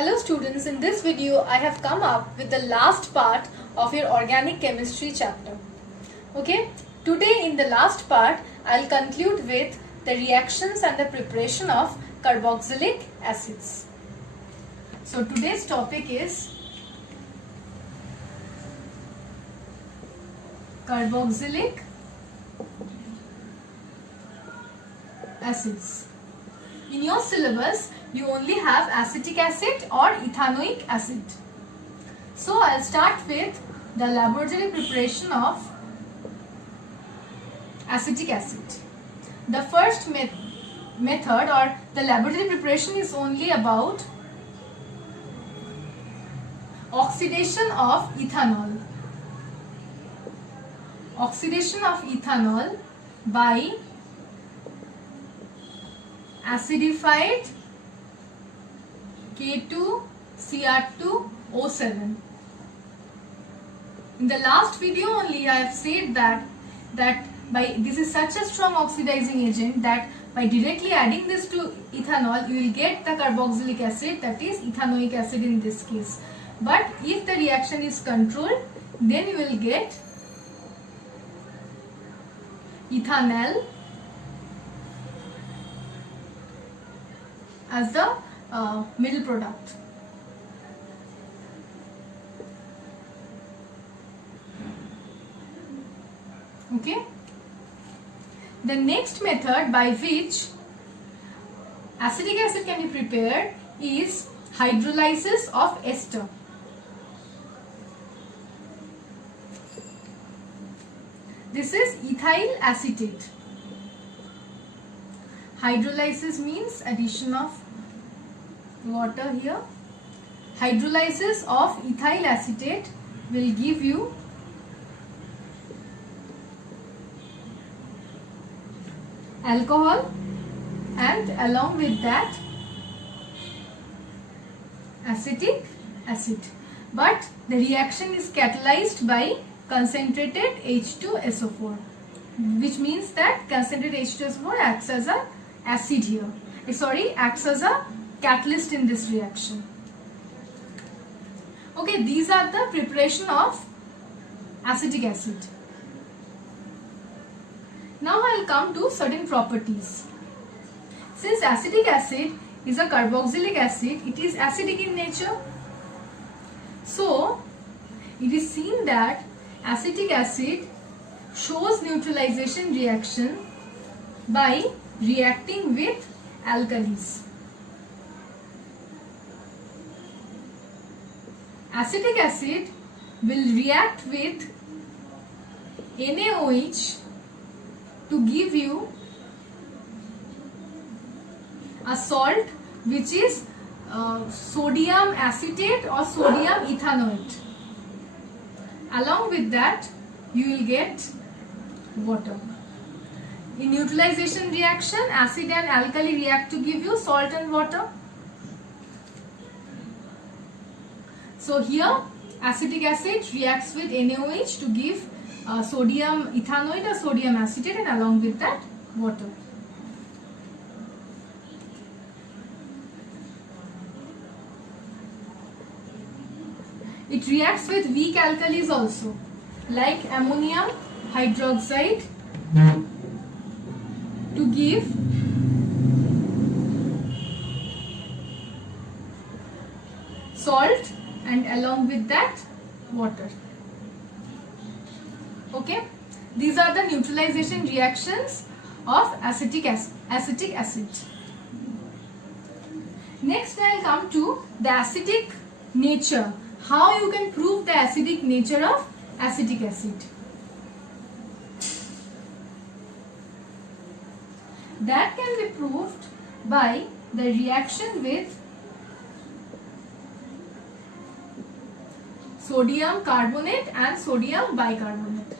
Hello students, in this video I have come up with the last part of your organic chemistry chapter. Okay, today in the last part I'll conclude with the reactions and the preparation of carboxylic acids. So today's topic is carboxylic acids. In your syllabus, you only have acetic acid or ethanoic acid. So I'll start with the laboratory preparation of acetic acid. The first method or the laboratory preparation is only about oxidation of ethanol. Oxidation of ethanol by acidified K2Cr2O7. In the last video only I have said that this is such a strong oxidizing agent that by directly adding this to ethanol you will get the carboxylic acid, that is ethanoic acid in this case. But if the reaction is controlled, then you will get ethanal as the middle product. Okay. The next method by which acetic acid can be prepared is hydrolysis of ester. This is ethyl acetate. Hydrolysis means addition of water here. Hydrolysis of ethyl acetate will give you alcohol and along with that acetic acid. But the reaction is catalyzed by concentrated H2SO4, which means that concentrated H2SO4 acts as a acid here. Acts as a catalyst in this reaction. Okay, these are the preparation of acetic acid. Now I will come to certain properties. Since acetic acid is a carboxylic acid, it is acidic in nature. So it is seen that acetic acid shows neutralization reaction by reacting with alkalis. Acetic acid will react with NaOH to give you a salt which is sodium acetate or sodium ethanoate. Along with that you will get water. In neutralization reaction, acid and alkali react to give you salt and water. So here acetic acid reacts with NaOH to give sodium ethanoate or sodium acetate, and along with that water. It reacts with weak alkalis also, like ammonium hydroxide to give salt and along with that water. Okay, these are the neutralization reactions of acetic acid. Next I will come to the acidic nature. How you can prove the acidic nature of acetic acid. That can be proved by the reaction with sodium carbonate and sodium bicarbonate.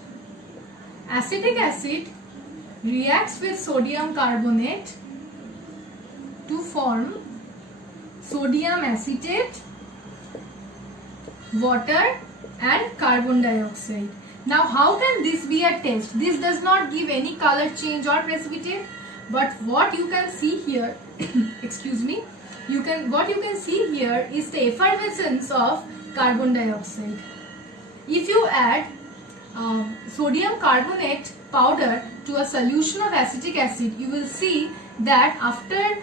Acetic acid reacts with sodium carbonate to form sodium acetate, water and carbon dioxide. Now how can this be a test? This does not give any color change or precipitate, but what you can see here excuse me, what you can see here is the effervescence of carbon dioxide. If you add sodium carbonate powder to a solution of acetic acid, you will see that after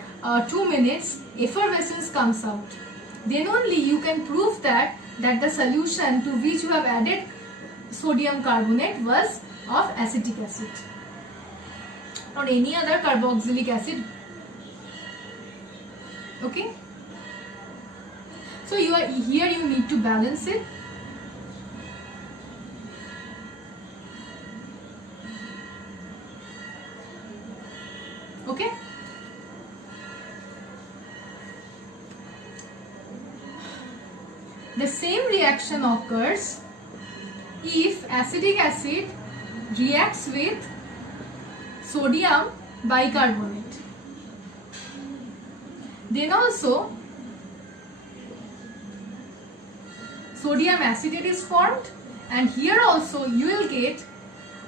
2 minutes effervescence comes out. Then only you can prove that the solution to which you have added sodium carbonate was of acetic acid or any other carboxylic acid. Okay, so here you need to balance it. Okay, the same reaction occurs if acetic acid reacts with sodium bicarbonate. Then also sodium acetate is formed, and here also you will get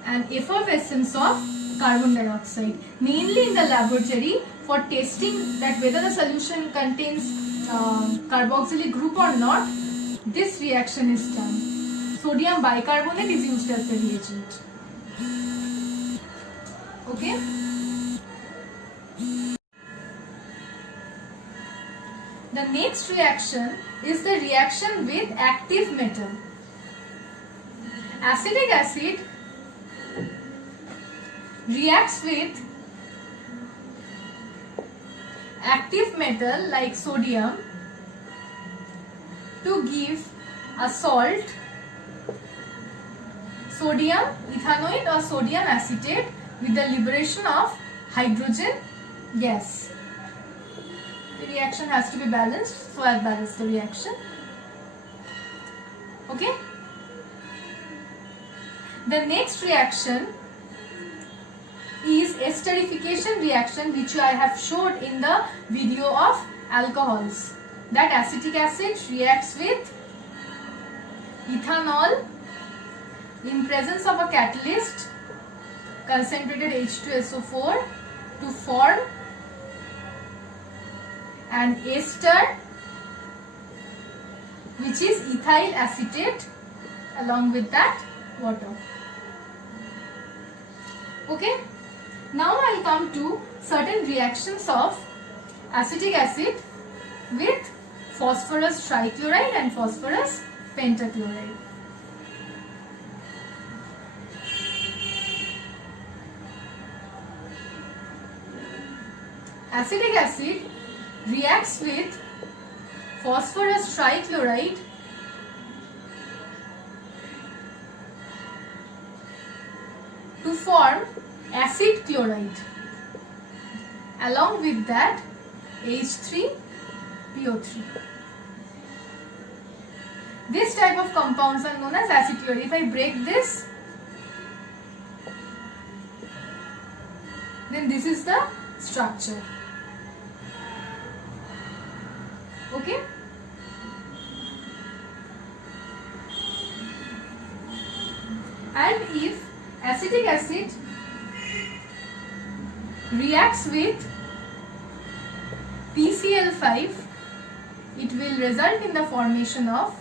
an effervescence of carbon dioxide, mainly in the laboratory for testing that whether the solution contains carboxylic group or not. This reaction is done. Sodium bicarbonate is used as the reagent. Okay. The next reaction is the reaction with active metal. Acetic acid reacts with active metal like sodium to give a salt, sodium ethanoate or sodium acetate, with the liberation of hydrogen gas. The reaction has to be balanced, so I have balanced the reaction. Okay. The next reaction is esterification reaction, which I have showed in the video of alcohols. That acetic acid reacts with ethanol in presence of a catalyst, concentrated H2SO4, to form an ester, which is ethyl acetate, along with that water. Okay. Now I will come to certain reactions of acetic acid with phosphorus trichloride and phosphorus pentachloride. Acetic acid reacts with phosphorus trichloride to form acid chloride. Along with that, H3PO3. This type of compounds are known as acid chloride. If I break this, then this is the structure. Okay. And if acetic acid reacts with PCl5, it will result in the formation of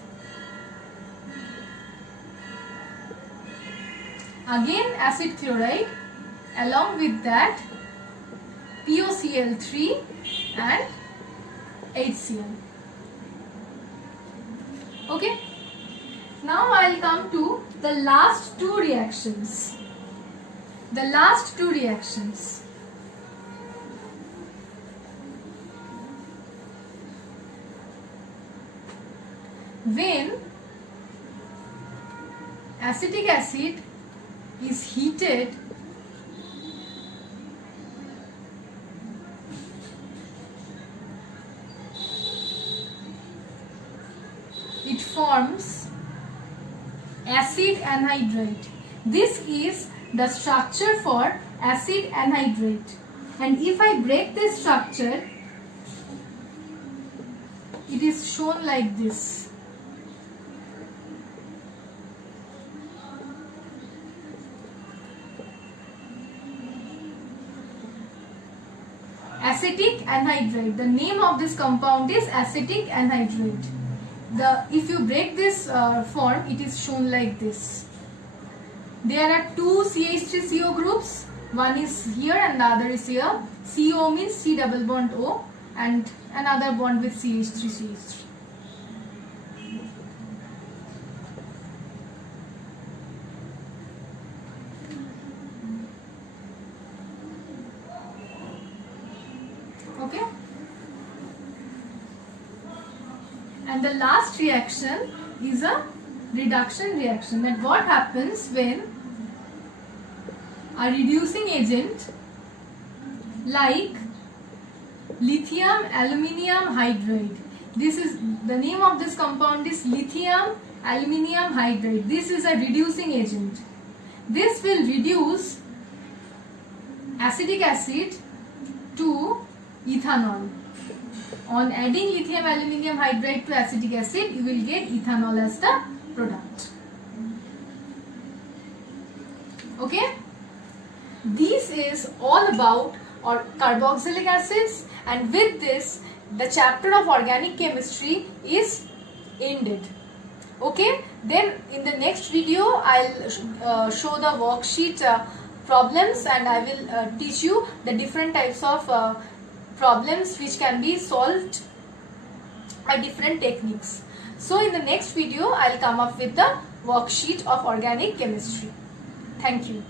again acid chloride, along with that POCl3 and HCl. Okay. Now I will come to the last two reactions. The last two reactions. When acetic acid is heated, it forms acid anhydride. This is the structure for acid anhydride, and if I break this structure, it is shown like this. Acid acetic anhydride. The name of this compound is acetic anhydride. If you break this form, it is shown like this. There are two CH3CO groups. One is here and the other is here. CO means C double bond O, and another bond with CH3CH3. Okay. And the last reaction is a reduction reaction. That what happens when a reducing agent like lithium aluminium hydride. This is the name of this compound is lithium aluminium hydride. This is a reducing agent. This will reduce acetic acid to ethanol. On adding lithium aluminium hydride to acetic acid, you will get ethanol as the product. Okay? This is all about carboxylic acids, and with this the chapter of organic chemistry is ended. Okay, then in the next video I'll show the worksheet problems, and I will teach you the different types of problems which can be solved by different techniques. So in the next video I'll come up with the worksheet of organic chemistry. Thank you.